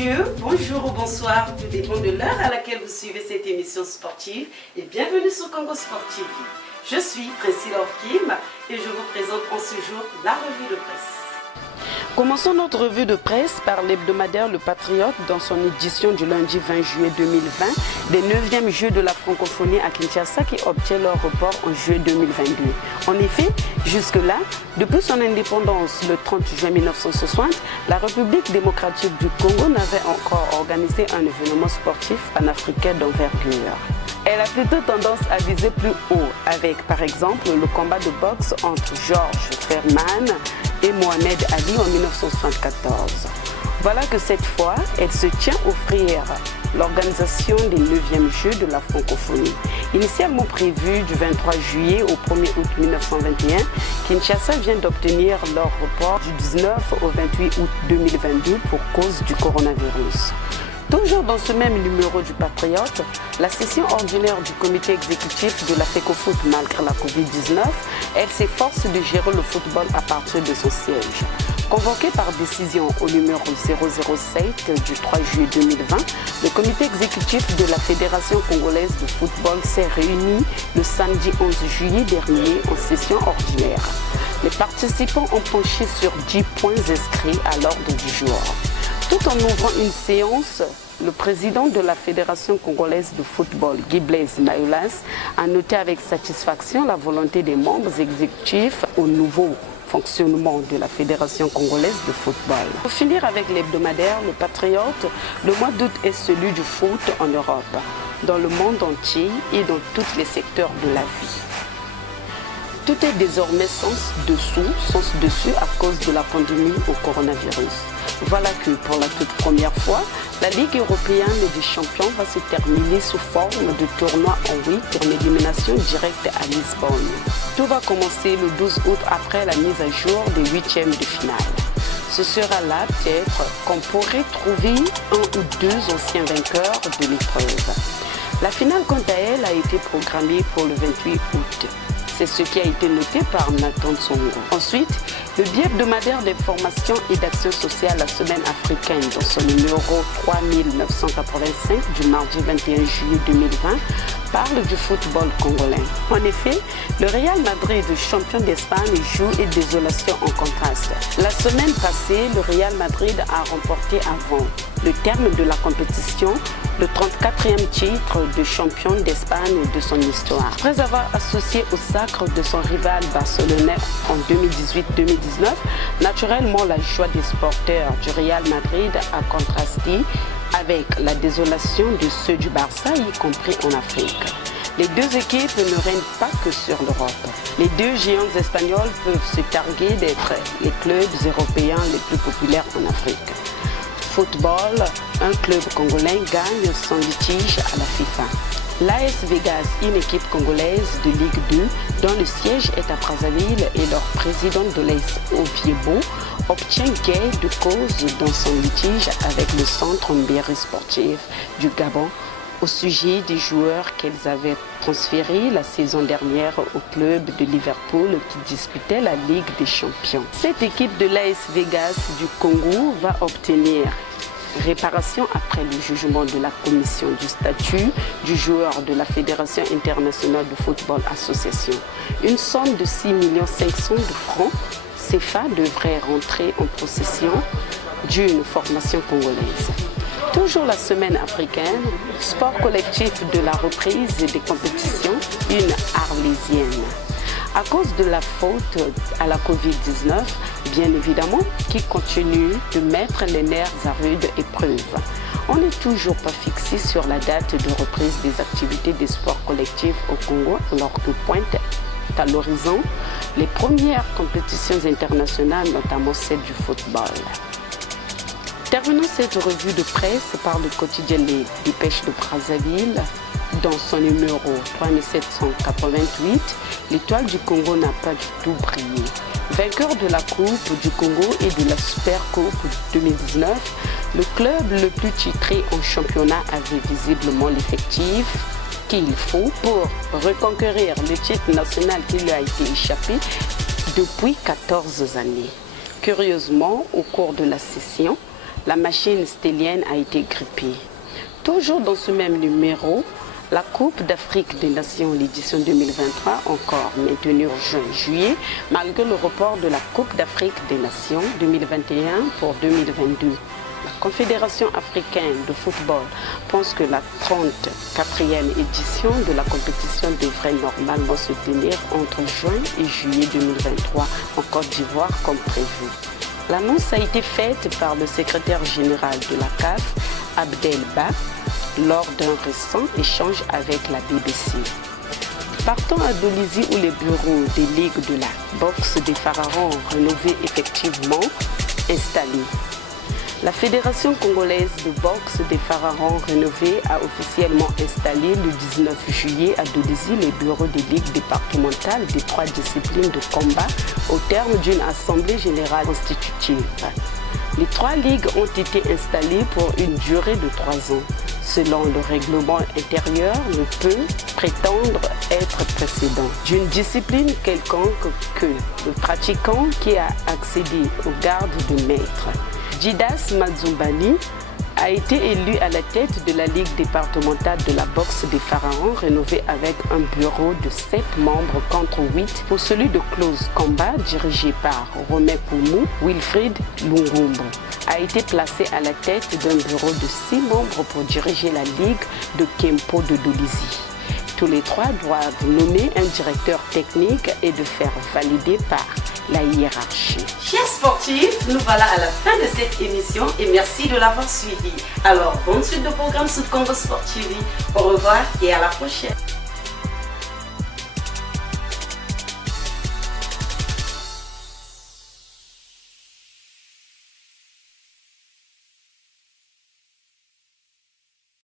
messieurs, bonjour ou bonsoir, tout dépend de l'heure à laquelle vous suivez cette émission sportive et bienvenue sur Congo Sport TV. Je suis Priscilla Orkim et je vous présente en ce jour la revue de presse. Commençons notre revue de presse par l'hebdomadaire Le Patriote dans son édition du lundi 20 juillet 2020 des 9e Jeux de la francophonie à Kinshasa qui obtient leur report en juillet 2022. En effet, jusque-là, depuis son indépendance le 30 juin 1960, la République démocratique du Congo n'avait encore organisé un événement sportif panafricain d'envergure. Elle a plutôt tendance à viser plus haut avec par exemple le combat de boxe entre Georges Foreman et Mohamed Ali en 1974. Voilà que cette fois, elle se tient à offrir l'organisation des 9e Jeux de la francophonie. Initialement prévu du 23 juillet au 1er août 1921, Kinshasa vient d'obtenir leur report du 19 au 28 août 2022 pour cause du coronavirus. Toujours dans ce même numéro du Patriote, la session ordinaire du comité exécutif de la FECOFOOT malgré la Covid-19, elle s'efforce de gérer le football à partir de son siège. Convoqué par décision au numéro 007 du 3 juillet 2020, le comité exécutif de la Fédération congolaise de football s'est réuni le samedi 11 juillet dernier en session ordinaire. Les participants ont penché sur 10 points inscrits à l'ordre du jour. Tout en ouvrant une séance, le président de la Fédération congolaise de football, Guy Blaise Mayolas, a noté avec satisfaction la volonté des membres exécutifs au nouveau fonctionnement de la Fédération congolaise de football. Pour finir avec l'hebdomadaire Le Patriote, le mois d'août est celui du foot en Europe, dans le monde entier et dans tous les secteurs de la vie. Tout est désormais sens dessus à cause de la pandémie au coronavirus. Voilà que pour la toute première fois, la Ligue européenne des champions va se terminer sous forme de tournoi en 8 pour l'élimination directe à Lisbonne. Tout va commencer le 12 août après la mise à jour des 8e de finale. Ce sera là peut-être qu'on pourrait trouver un ou deux anciens vainqueurs de l'épreuve. La finale quant à elle a été programmée pour le 28 août. C'est ce qui a été noté par Nathan Tsongo. Ensuite, le bi-hebdomadaire d'information et d'action sociale La Semaine africaine dans son numéro 3985 du mardi 21 juillet 2020 parle du football congolais. En effet, le Real Madrid, champion d'Espagne, joue et désolation en contraste. La semaine passée, le Real Madrid a remporté avant le terme de la compétition le 34e titre de champion d'Espagne de son histoire. Après avoir associé au sacre de son rival barcelonais en 2018-2019, naturellement la joie des supporters du Real Madrid a contrasté avec la désolation de ceux du Barça, y compris en Afrique. Les deux équipes ne règnent pas que sur l'Europe. Les deux géants espagnols peuvent se targuer d'être les clubs européens les plus populaires en Afrique. Football, un club congolais gagne son litige à la FIFA. L'AS Vegas, une équipe congolaise de Ligue 2 dont le siège est à Brazzaville et leur président Dolès Oviebo obtient gain de cause dans son litige avec le centre Mbéry sportif du Gabon au sujet des joueurs qu'elles avaient transférés la saison dernière au club de Liverpool qui disputait la Ligue des Champions. Cette équipe de l'AS Vegas du Congo va obtenir réparation après le jugement de la commission du statut du joueur de la Fédération internationale de football association. Une somme de 6 500 000 francs CFA devrait rentrer en possession d'une formation congolaise. Toujours la semaine africaine, sport collectif de la reprise des compétitions, une arlésienne. À cause de la faute à la Covid-19, bien évidemment, qui continue de mettre les nerfs à rude épreuve. On n'est toujours pas fixé sur la date de reprise des activités des sports collectifs au Congo, alors que pointe à l'horizon les premières compétitions internationales, notamment celle du football. Terminons cette revue de presse par le quotidien Les Dépêches de Brazzaville. Dans son numéro 3788, l'étoile du Congo n'a pas du tout brillé. Vainqueur de la Coupe du Congo et de la Super Coupe 2019, le club le plus titré en championnat avait visiblement l'effectif qu'il faut pour reconquérir le titre national qui lui a été échappé depuis 14 années. Curieusement, au cours de la session, la machine stellienne a été grippée. Toujours dans ce même numéro, la Coupe d'Afrique des Nations, l'édition 2023, encore maintenue en juin-juillet, malgré le report de la Coupe d'Afrique des Nations 2021 pour 2022. La Confédération africaine de football pense que la 34e édition de la compétition devrait normalement se tenir entre juin et juillet 2023 en Côte d'Ivoire comme prévu. L'annonce a été faite par le secrétaire général de la CAF, Abdelba, lors d'un récent échange avec la BBC. Partons à Dolisie où les bureaux des ligues de la boxe des pharaons rénovés effectivement installés. La Fédération congolaise de boxe des pharaons rénovés a officiellement installé le 19 juillet à Dolisie les bureaux des ligues départementales des 3 disciplines de combat au terme d'une assemblée générale constitutive. Les 3 ligues ont été installées pour une durée de 3 ans. Selon le règlement intérieur, ne peut prétendre être précédent d'une discipline quelconque que le pratiquant qui a accédé au garde de maître. Didas Mazumbani a été élu à la tête de la Ligue départementale de la boxe des pharaons rénovée avec un bureau de 7 membres contre 8 pour celui de Close Combat dirigé par Romain Poumou. Wilfried Lungumbu a été placé à la tête d'un bureau de 6 membres pour diriger la Ligue de Kempo de Dolisie. Tous les 3 doivent nommer un directeur technique et de faire valider par la hiérarchie. Chers sportifs, nous voilà à la fin de cette émission et merci de l'avoir suivi. Alors, bonne suite de programmes sur Congo Sport TV. Au revoir et à la prochaine.